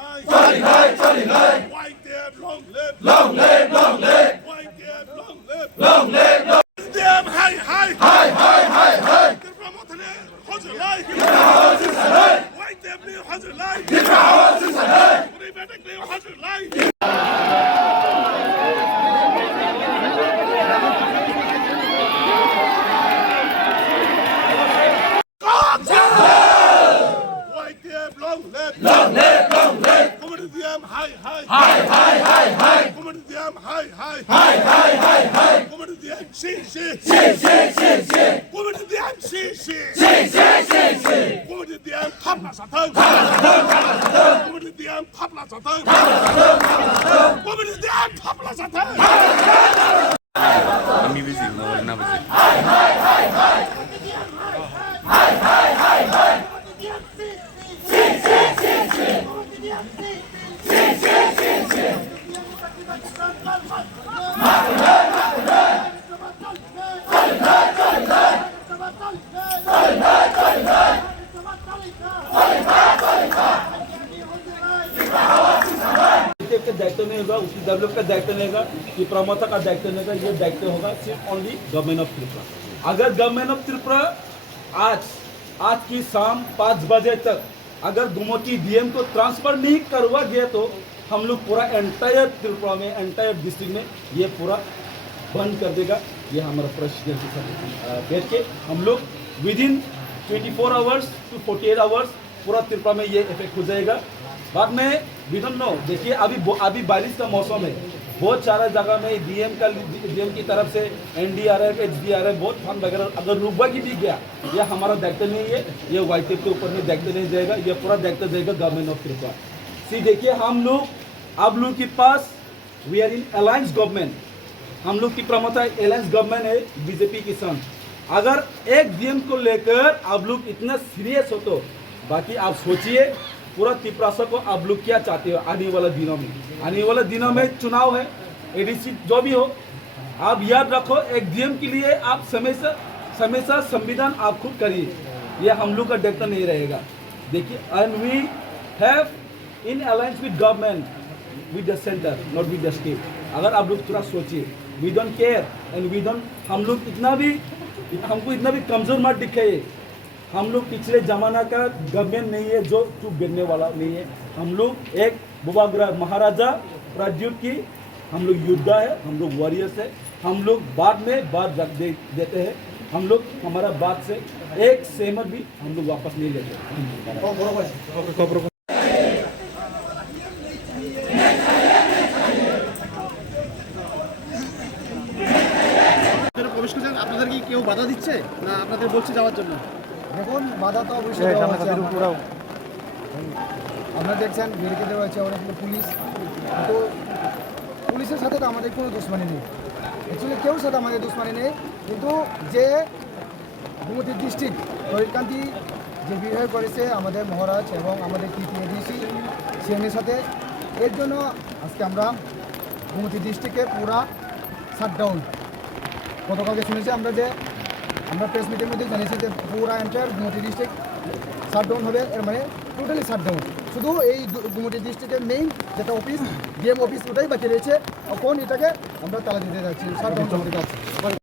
YTF, long live, long live, long live. YTF, long live, long live, long live. YTF, high, high, high, high, high, high. ترفع مطلع حجر لاي. ترفع حواجز لاي. YTF ليه حجر لاي. ترفع حواجز لاي. وريبتك ليه حجر لاي. Long live, long live, long live. Community high, high, high, high, high, high. Community high, high, high, high, high, high. Community she. Community she. Community tabla satang. Community tabla satang. Community tabla satang. Kami busy, na busy. High, high, high, high. High, high, high, high. का दायित्व नहीं होगा, उसकी develop का दायित्व नहीं होगा, कि प्रमोटर का दायित्व नहीं होगा, ये दायित्व होगा सिर्फ ओनली गवर्नमेंट ऑफ त्रिपुरा। अगर गवर्नमेंट ऑफ त्रिपुरा आज की शाम 5 बजे तक अगर गुमती डीएम को ट्रांसफर नहीं करवा गया तो हम लोग पूरा एंटायर त्रिपुरा में, एंटायर डिस्ट्रिक्ट में ये पूरा बंद कर देगा। ये हमारा प्रेसिडेंट के साथ बैठ के हम लोग विदिन 24 आवर्स टू 48 आवर्स पूरा त्रिपुरा में ये इफेक्ट हो जाएगा। बाद में वी डोंट नो, देखिए अभी बारिश का मौसम है, बहुत सारा जगह में डीएम की तरफ से एनडीआरएफ, एचडीआरएफ बहुत फंड वगैरह अगर रुकवा की भी गया, यह हमारा दायित्व नहीं है, ये वाईटीएफ के ऊपर में दायित्व नहीं जाएगा, ये पूरा दायित्व जाएगा गवर्नमेंट ऑफ त्रिपुरा। देखिए हम लोग आप लोग के पास we are in alliance government, हम लोग की प्रमोटर अलायंस गवर्नमेंट है बीजेपी के संग। अगर एक डीएम को लेकर आप लोग इतना सीरियस हो तो बाकी आप सोचिए पूरा त्रिपुरा को आप लोग क्या चाहते हो आने वाला दिनों में। आने वाले दिनों में चुनाव है, एडीसी जो भी हो, आप याद रखो एक डीएम के लिए आप हमेशा संविधान आप खुद करिए, ये हम लोग का दायित्व नहीं रहेगा। देखिए and we have in alliance with government with the centre, not with the state. अगर आप लोग थोड़ा सोचिए, we don't care and we don't, हमको इतना भी कमजोर मत दिखाइए। हम लोग पिछले जमाना का गवर्नमेंट नहीं है जो चुप गिरने वाला नहीं है। हम लोग एक बुबाग्रह महाराजा प्रद्युत की हम लोग योद्धा है, हम लोग वॉरियर्स है। हम लोग बाद में बात रख देते हैं, हम लोग हमारा बात से एक सहमत भी हम लोग वापस नहीं लेते। প্রবেশ করছেন, আপনাদের কি কেউ বাধা দিচ্ছে না আপনাদের বলছে যাওয়ার জন্য? দেখুন বাধা তো অবশ্যই আমরা দেখছেন বেরিয়ে দেওয়া হয়েছে অনেকগুলো পুলিশ, তো পুলিশের সাথে তো আমাদের কোনো দুশ্মনী নেই, অ্যাকচুয়ালি কেউ সাথে আমাদের দুশ্মনী নেই। কিন্তু যে গুমতি ডিস্ট্রিক্ট তরিকান্তি যে বিহেভ করেছে আমাদের মহারাজ এবং আমাদের টিএডিসি সিএমের সাথে, এর জন্য আজকে আমরা গুমতি ডিস্ট্রিক্টে পুরা শাটডাউন। গতকালকে শুনেছি আমরা প্রেস মিটের মধ্যে জানিয়েছি যে পুরা এন্টায়ার গুমতি ডিস্ট্রিক্ট শাটডাউন হবে, এর মানে টোটালি শাটডাউন। শুধু এই গুমতি ডিস্ট্রিক্টের মেইন যেটা অফিস ডিএম অফিস ওটাই বাকি রয়েছে, এখন এটাকে আমরা তালা দিতে যাচ্ছি, শাটডাউন করতে যাচ্ছি।